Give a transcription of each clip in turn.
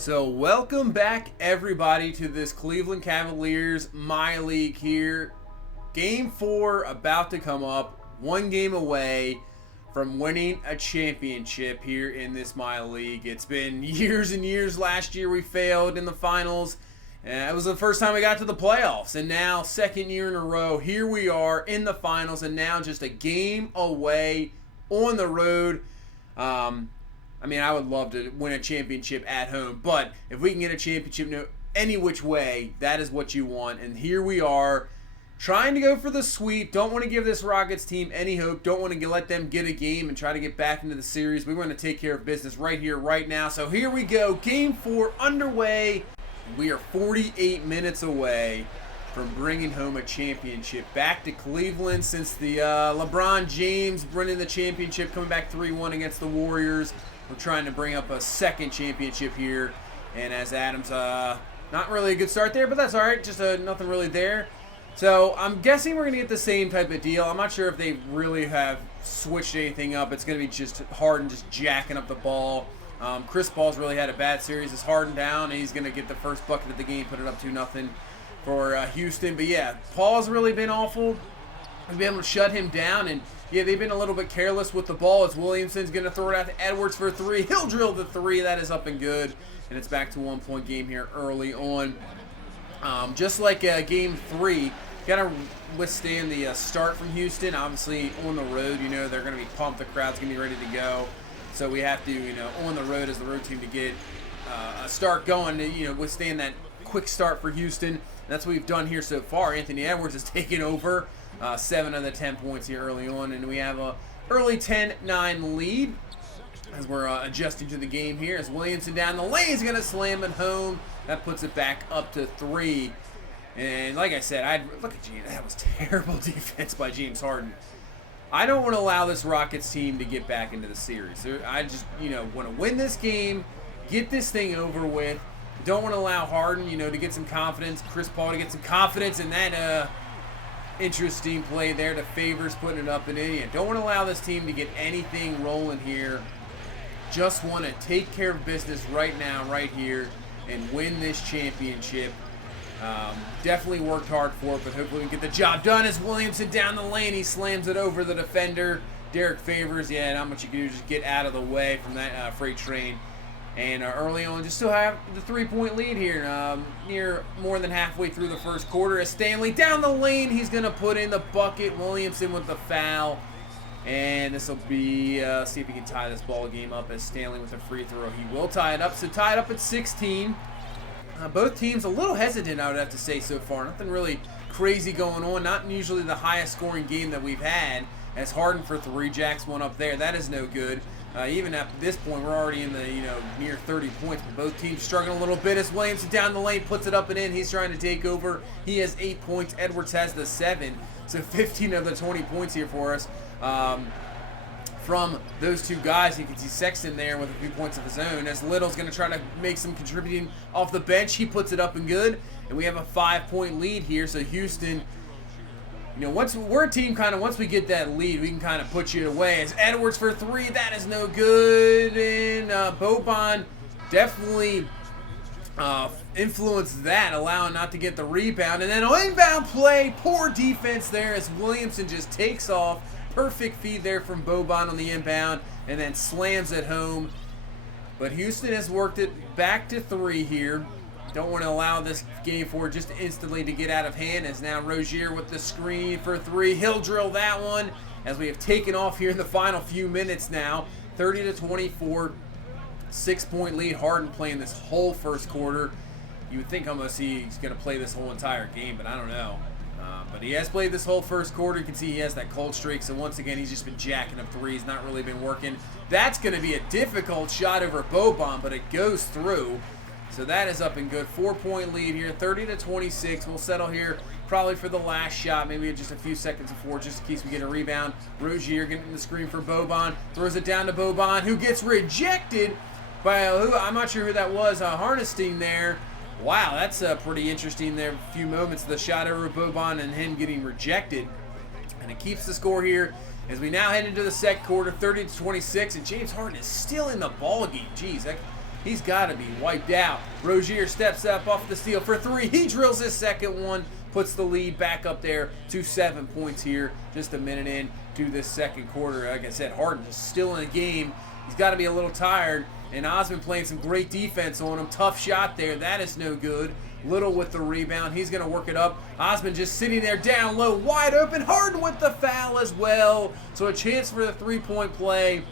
So welcome back everybody to this Cleveland Cavaliers MyLeague here. Game 4 about to come up, one game away from winning a championship here in this MyLeague. It's been years and years. Last year we failed in the finals. It was the first time we got to the playoffs, and now second year in a row, here we are in the finals, and now just a game away on the road. I would love to win a championship at home, but if we can get a championship any which way, that is what you want. And here we are, trying to go for the sweep. Don't want to give this Rockets team any hope. Don't want to let them get a game and try to get back into the series. We want to take care of business right here, right now. So here we go. Game 4 underway. We are 48 minutes away from bringing home a championship back to Cleveland since the LeBron James winning the championship, coming back 3-1 against the Warriors. We're trying to bring up a second championship here, and as Adams, not really a good start there, but that's all right. Just nothing really there. So I'm guessing we're going to get the same type of deal. I'm not sure if they really have switched anything up. It's going to be just Harden just jacking up the ball. Chris Paul's really had a bad series. It's Harden down, and he's going to get the first bucket of the game, put it up 2-0 for Houston. But yeah, Paul's really been awful. We've been able to shut him down, and yeah, they've been a little bit careless with the ball as Williamson's going to throw it out to Edwards for 3. He'll drill the 3. That is up and good, and it's back to a 1-point game here early on. Just like Game 3, got to withstand the start from Houston. Obviously, on the road, they're going to be pumped. The crowd's going to be ready to go. So we have to, on the road as the road team to get a start going to, withstand that quick start for Houston. And that's what we've done here so far. Anthony Edwards has taken over 7 of the 10 points here early on, and we have a early 10-9 lead as we're adjusting to the game here. As Williamson down the lane is going to slam it home. That puts it back up to 3. And like I said, look at James. That was terrible defense by James Harden. I don't want to allow this Rockets team to get back into the series. I just, want to win this game, get this thing over with. Don't want to allow Harden, to get some confidence, Chris Paul to get some confidence, and that interesting play there to Favors putting it up and in. Don't want to allow this team to get anything rolling here. Just want to take care of business right now, right here, and win this championship. Definitely worked hard for it, but hopefully we can get the job done. As Williamson down the lane, he slams it over the defender. Derek Favors, not much you can do, just get out of the way from that freight train. And early on, just still have the 3-point lead here, near more than halfway through the first quarter. As Stanley down the lane, he's going to put in the bucket. Williamson with the foul. And this will be, see if he can tie this ball game up as Stanley with a free throw. He will tie it up, so tie it up at 16. Both teams a little hesitant, I would have to say, so far. Nothing really crazy going on. Not usually the highest scoring game that we've had. As Harden for 3, jacks one up there. That is no good. Even at this point, we're already in the near 30 points. But both teams struggling a little bit. As Williamson down the lane puts it up and in. He's trying to take over. He has 8 points. Edwards has the 7. So 15 of the 20 points here for us. From those two guys, you can see Sexton there with a few points of his own. As Little's going to try to make some contributing off the bench. He puts it up and good. And we have a 5-point lead here. So Houston, once we're a team once we get that lead, we can kind of put you away. As Edwards for 3, that is no good. And Boban definitely influenced that, allowing not to get the rebound. And then an inbound play, poor defense there as Williamson just takes off. Perfect feed there from Boban on the inbound and then slams it home. But Houston has worked it back to 3 here. Don't want to allow this game 4 just instantly to get out of hand. As now Rozier with the screen for 3. He'll drill that one as we have taken off here in the final few minutes now. 30-24, 6-point lead. Harden playing this whole first quarter. You would think almost he's going to play this whole entire game, but I don't know. But he has played this whole first quarter. You can see he has that cold streak. So once again, he's just been jacking up 3s. Not really been working. That's going to be a difficult shot over Boban, but it goes through. So that is up and good. 4-point lead here, 30-26. We'll settle here probably for the last shot. Maybe just a few seconds before, just in case we get a rebound. Rozier getting the screen for Boban. Throws it down to Boban, who gets rejected by, I'm not sure who that was, Harnestein there. Wow, that's pretty interesting there. A few moments, the shot over Boban and him getting rejected. And it keeps the score here as we now head into the second quarter, 30-26. And James Harden is still in the ball game. Jeez, He's got to be wiped out. Rozier steps up off the steal for three. He drills his second one, puts the lead back up there to 7 points here, just a minute in to this second quarter. Like I said, Harden just still in the game. He's got to be a little tired, and Osman playing some great defense on him. Tough shot there. That is no good. Little with the rebound. He's going to work it up. Osman just sitting there down low, wide open. Harden with the foul as well. So a chance for the three-point play.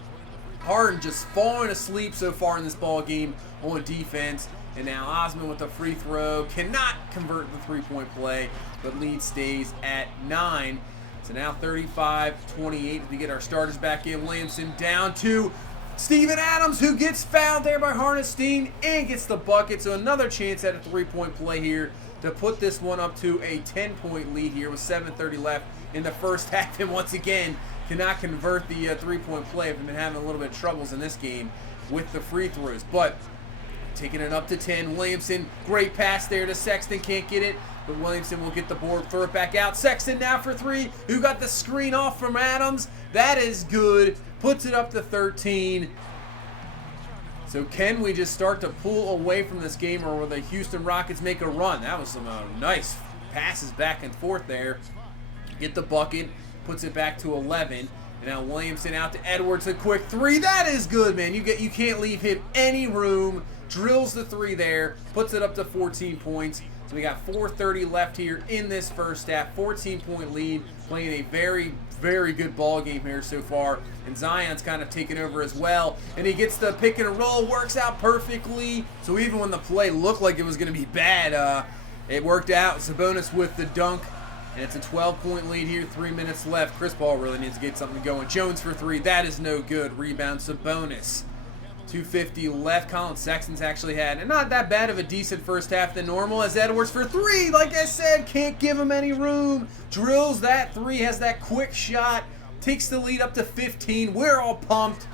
Harden just falling asleep so far in this ball game on defense. And now Osman with a free throw. Cannot convert the three-point play, but lead stays at 9. So now 35-28. We get our starters back in. Williamson down to Steven Adams, who gets fouled there by Harnestein and gets the bucket. So another chance at a three-point play here to put this one up to a 10-point lead here with 7:30 left in the first half. And once again, cannot convert the three-point play. I've been having a little bit of troubles in this game with the free throws. But taking it up to 10. Williamson, great pass there to Sexton. Can't get it, but Williamson will get the board, throw it back out. Sexton now for three, who got the screen off from Adams. That is good. Puts it up to 13. So can we just start to pull away from this game, or will the Houston Rockets make a run? That was some nice passes back and forth there. Get the bucket, puts it back to 11. And now Williamson out to Edwards, a quick three. That is good, man. You can't leave him any room. Drills the three there, puts it up to 14 points. So we got 4:30 left here in this first half. 14-point lead, playing a very, very good ball game here so far. And Zion's kind of taken over as well. And he gets the pick and roll, works out perfectly. So even when the play looked like it was going to be bad, it worked out. Sabonis with the dunk. And it's a 12-point lead here, 3 minutes left. Chris Paul really needs to get something going. Jones for three, that is no good. Rebound, Sabonis. 2:50 left. Colin Sexton's actually had not that bad of a decent first half than normal, as Edwards for three, like I said, can't give him any room. Drills that three, has that quick shot, takes the lead up to 15. We're all pumped.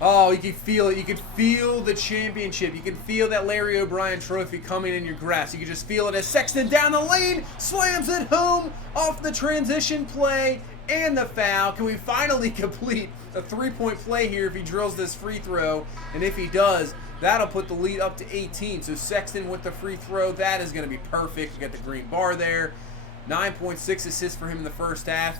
Oh, you can feel it. You can feel the championship. You can feel that Larry O'Brien trophy coming in your grasp. You can just feel it as Sexton down the lane, slams it home off the transition play and the foul. Can we finally complete a three-point play here if he drills this free throw? And if he does, that'll put the lead up to 18. So Sexton with the free throw, that is going to be perfect. We got the green bar there. 9.6 assists for him in the first half.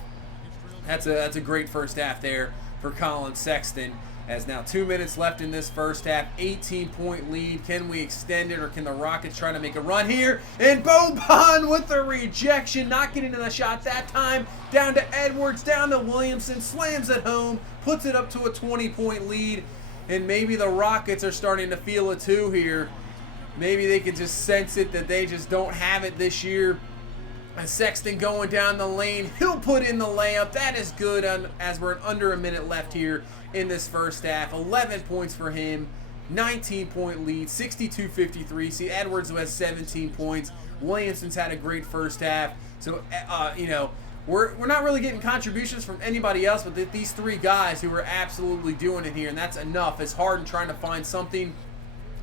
That's a great first half there for Colin Sexton. As now 2 minutes left in this first half, 18-point lead. Can we extend it, or can the Rockets try to make a run here? And Boban with the rejection, not getting to the shot that time. Down to Edwards, down to Williamson, slams it home, puts it up to a 20-point lead. And maybe the Rockets are starting to feel it too here. Maybe they can just sense it that they just don't have it this year. And Sexton going down the lane, he'll put in the layup. That is good as we're under a minute left here in this first half. 11 points for him, 19-point lead, 62-53. See, Edwards has 17 points. Williamson's had a great first half. So, we're not really getting contributions from anybody else, but these three guys who are absolutely doing it here, and that's enough. It's Harden trying to find something.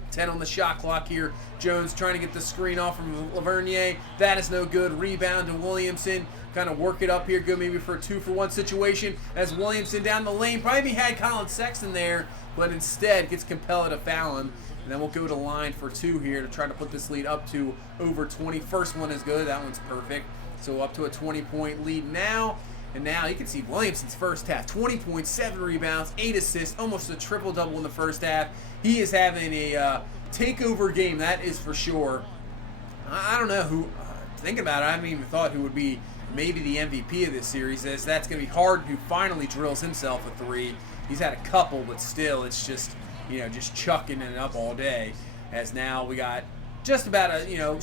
10 on the shot clock here. Jones trying to get the screen off from Lavernier. That is no good. Rebound to Williamson. Kind of work it up here. Good maybe for a 2-for-1 situation as Williamson down the lane. Probably had Colin Sexton there, but instead gets Capella to foul him. And then we'll go to line for two here to try to put this lead up to over 20. First one is good. That one's perfect. So up to a 20-point lead now. And now you can see Williamson's first half, 20 points, 7 rebounds, 8 assists, almost a triple-double in the first half. He is having a takeover game, that is for sure. I don't know who, thinking about it, I haven't even thought who would be maybe the MVP of this series. As that's going to be Harden, who finally drills himself a three. He's had a couple, but still, it's just, just chucking it up all day. As now we got just about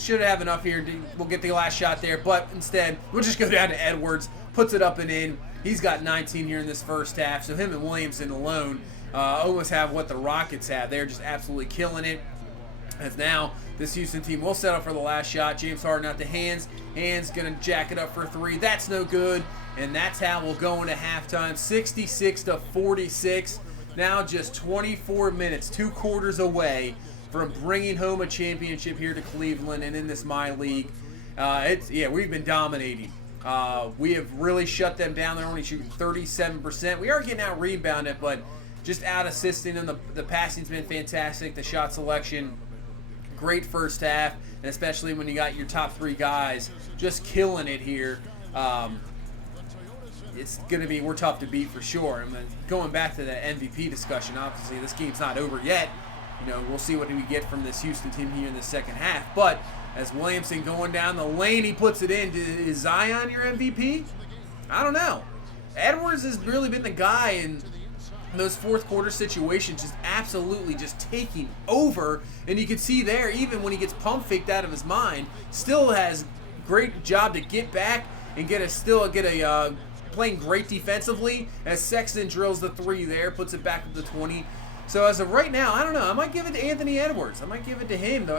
should have enough here. We'll get the last shot there, but instead, we'll just go down to Edwards. Puts it up and in. He's got 19 here in this first half. So him and Williamson alone almost have what the Rockets have. They're just absolutely killing it. As now this Houston team will set up for the last shot. James Harden out to Hands. Hands going to jack it up for three. That's no good. And that's how we'll go into halftime. 66-46. Now just 24 minutes, 2 quarters away from bringing home a championship here to Cleveland and in this MyLeague. We've been dominating. We have really shut them down. They're only shooting 37%. We are getting out rebounded, but just out assisting him. The passing's been fantastic. The shot selection, great first half, and especially when you got your top 3 guys just killing it here. It's going to be, we're tough to beat for sure. And then going back to the MVP discussion, obviously this game's not over yet. We'll see what we get from this Houston team here in the second half. But as Williamson going down the lane, he puts it in. Is Zion your MVP? I don't know. Edwards has really been the guy in those fourth quarter situations, just absolutely just taking over. And you can see there, even when he gets pump faked out of his mind, still has great job to get back and get a playing great defensively as Sexton drills the 3 there, puts it back up to 20. So as of right now, I don't know. I might give it to Anthony Edwards. I might give it to him.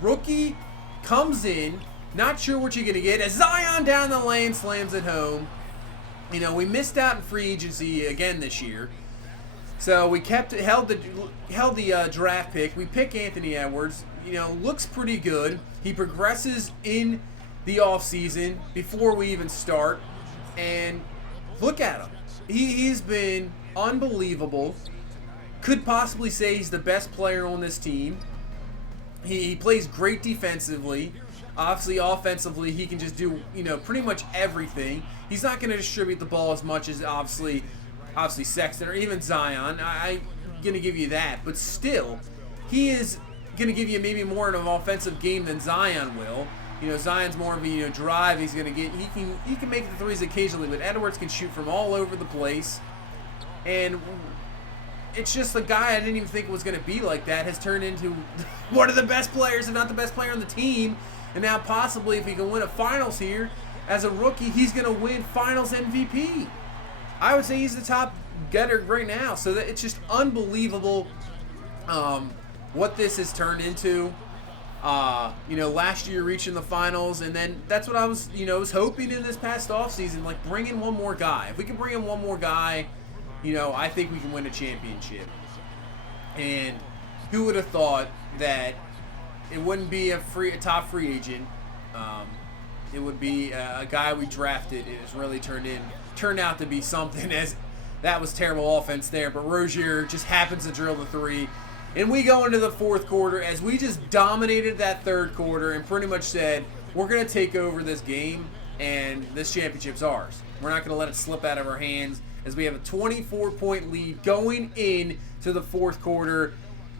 Rookie comes in, not sure what you're going to get. As Zion down the lane slams it home. We missed out in free agency again this year. So we held the draft pick. We pick Anthony Edwards. Looks pretty good. He progresses in the offseason before we even start. And look at him. He's been unbelievable. Could possibly say he's the best player on this team. He plays great defensively. Obviously, offensively, he can just do, pretty much everything. He's not going to distribute the ball as much as obviously Sexton or even Zion. I'm going to give you that. But still, he is going to give you maybe more of an offensive game than Zion will. Zion's more of a drive. He's going to get he can make the threes occasionally, but Edwards can shoot from all over the place. And it's just a guy I didn't even think was going to be like that has turned into one of the best players, if not the best player on the team. And now possibly if he can win a finals here as a rookie, he's going to win finals MVP. I would say he's the top getter right now. So it's just unbelievable what this has turned into. Last year reaching the finals, and then that's what I was hoping in this past offseason, like bring in one more guy. If we can bring in one more guy, I think we can win a championship. And who would have thought that it wouldn't be a top free agent? It would be a guy we drafted. It has really turned out to be something, as that was terrible offense there. But Rozier just happens to drill the 3. And we go into the fourth quarter as we just dominated that third quarter and pretty much said, we're going to take over this game and this championship's ours. We're not going to let it slip out of our hands as we have a 24-point lead going into the fourth quarter.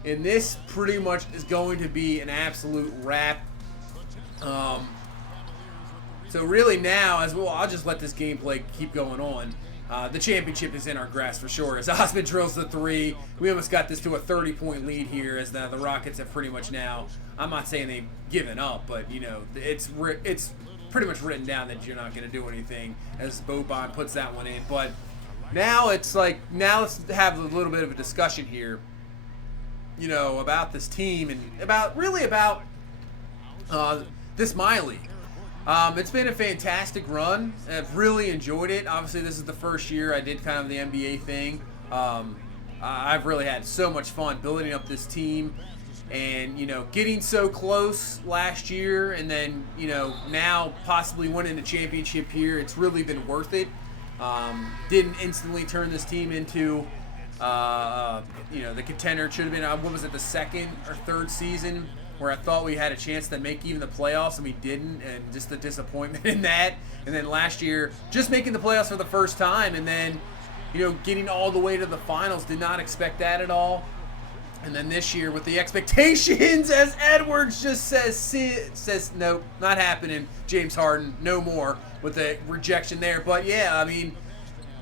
And this pretty much is going to be an absolute wrap. So really now, as well, I'll just let this gameplay keep going on. The championship is in our grasp for sure. As Osman drills the 3, we almost got this to a 30-point lead here as the Rockets have pretty much now, I'm not saying they've given up, but, it's pretty much written down that you're not going to do anything as Boban puts that one in. But now it's like, now let's have a little bit of a discussion here, about this team and about this MyLeague. It's been a fantastic run. I've really enjoyed it. Obviously, this is the first year I did kind of the NBA thing. I've really had so much fun building up this team and, getting so close last year and then, now possibly winning a championship here. It's really been worth it. Didn't instantly turn this team into, the contender. It should have been, what was it, the second or third season where I thought we had a chance to make even the playoffs and we didn't, and just the disappointment in that. And then last year, just making the playoffs for the first time, and then, getting all the way to the finals. Did not expect that at all. And then this year with the expectations, as Edwards just says nope, not happening. James Harden, no more, with the rejection there. But yeah, I mean,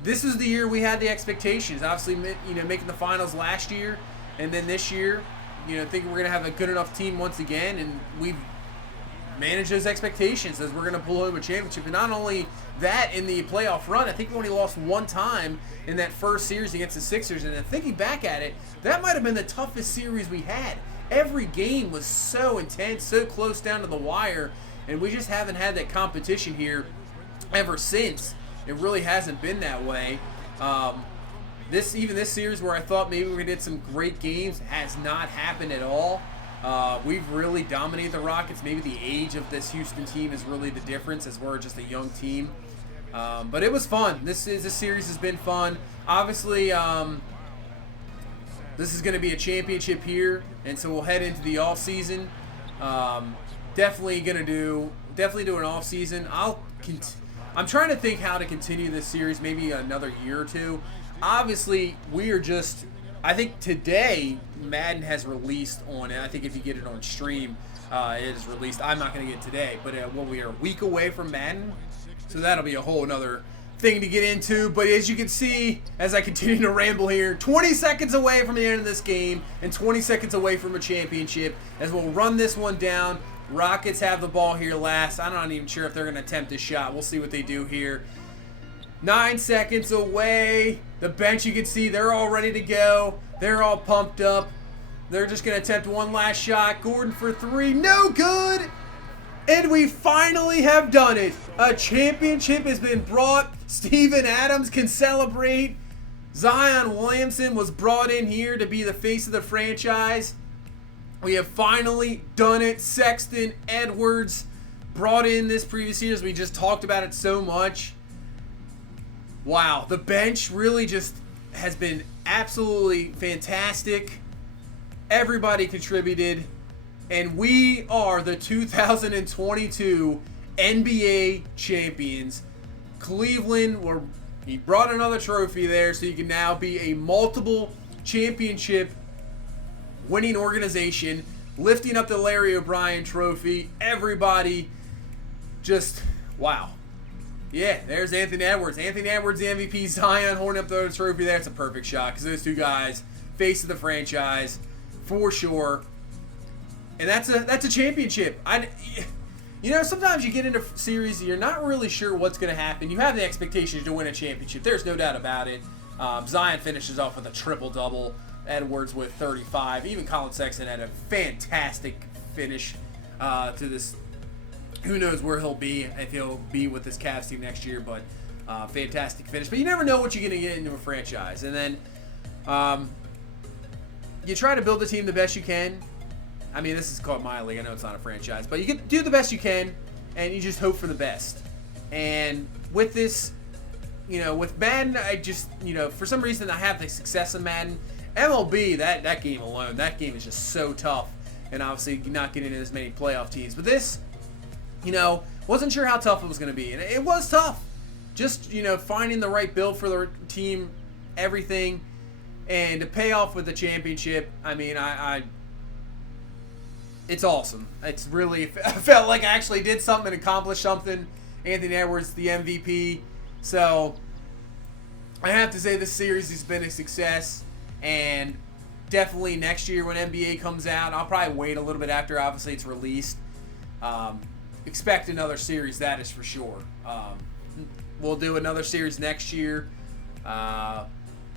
this is the year we had the expectations. Obviously, making the finals last year, and then this year, thinking we're going to have a good enough team once again, and we've managed those expectations as we're going to pull home a championship. And not only that, in the playoff run, I think we only lost one time in that first series against the Sixers. And then thinking back at it, that might have been the toughest series we had. Every game was so intense, so close down to the wire, and we just haven't had that competition here ever since. It really hasn't been that way. This series where I thought maybe we did some great games has not happened at all. We've really dominated the Rockets. Maybe the age of this Houston team is really the difference, as we're just a young team. But it was fun. This series has been fun. Obviously, this is going to be a championship here, and so we'll head into the off season. Definitely do an off season. I'm trying to think how to continue this series, maybe another year or two. Obviously, I think today Madden has released on it. I think if you get it on stream, it is released. I'm not going to get it today, but we are a week away from Madden, so that'll be a whole another thing to get into. But as you can see, as I continue to ramble here, 20 seconds away from the end of this game and 20 seconds away from a championship, as we'll run this one down. Rockets have the ball here last. I'm not even sure if they're going to attempt a shot. We'll see what they do here. 9 seconds away. The bench, you can see, they're all ready to go. They're all pumped up. They're just going to attempt one last shot. Gordon for three. No good. And we finally have done it. A championship has been brought. Steven Adams can celebrate. Zion Williamson was brought in here to be the face of the franchise. We have finally done it. Sexton, Edwards, brought in this previous years. We just talked about it so much. Wow, the bench really just has been absolutely fantastic. Everybody contributed. And we are the 2022 NBA champions. Cleveland, he brought another trophy there, so you can now be a multiple championship winning organization, lifting up the Larry O'Brien trophy. Everybody just, wow. Yeah, there's Anthony Edwards. Anthony Edwards, the MVP. Zion holding up the trophy there. It's a perfect shot because those two guys, face of the franchise, for sure. And that's a championship. Sometimes you get into series and you're not really sure what's going to happen. You have the expectations to win a championship. There's no doubt about it. Zion finishes off with a triple-double. Edwards with 35. Even Colin Sexton had a fantastic finish to this. Who knows where he'll be, if he'll be with this Cavs team next year, but fantastic finish. But you never know what you're going to get into a franchise. And then you try to build the team the best you can. I mean, this is called MyLeague. I know it's not a franchise, but you can do the best you can, and you just hope for the best. And with this, with Madden, I just, for some reason I have the success of Madden. MLB, that game alone, that game is just so tough, and obviously not getting in as many playoff teams. But this, wasn't sure how tough it was going to be, and it was tough. Just, finding the right build for the team, everything, and to pay off with the championship. I mean, it's awesome. It's really, I felt like I actually did something and accomplished something. Anthony Edwards, the MVP. So, I have to say this series has been a success. And definitely next year when NBA comes out, I'll probably wait a little bit after, obviously, it's released. Expect another series, that is for sure. We'll do another series next year. I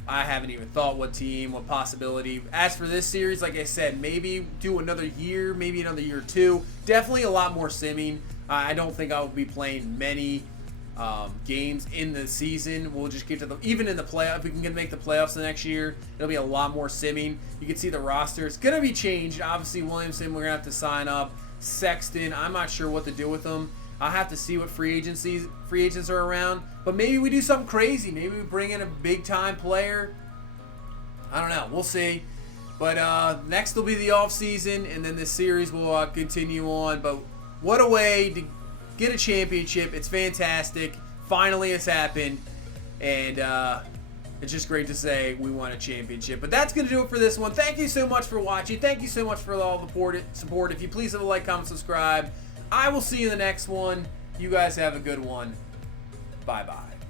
haven't even thought what team, what possibility. As for this series, like I said, maybe do another year, maybe another year or two. Definitely a lot more simming. I don't think I will be playing many games in the season. We'll just get to even in the playoff. If we can make the playoffs the next year, it'll be a lot more simming. You can see the roster. It's going to be changed. Obviously, Williamson, we're going to have to sign up. Sexton, I'm not sure what to do with them. I'll have to see what free agents are around. But maybe we do something crazy. Maybe we bring in a big-time player. I don't know. We'll see. But next will be the offseason, and then this series will continue on. But what a way to get a championship. It's fantastic. Finally, it's happened. And it's just great to say we won a championship. But that's going to do it for this one. Thank you so much for watching. Thank you so much for all the support. If you please have a like, comment, subscribe. I will see you in the next one. You guys have a good one. Bye-bye.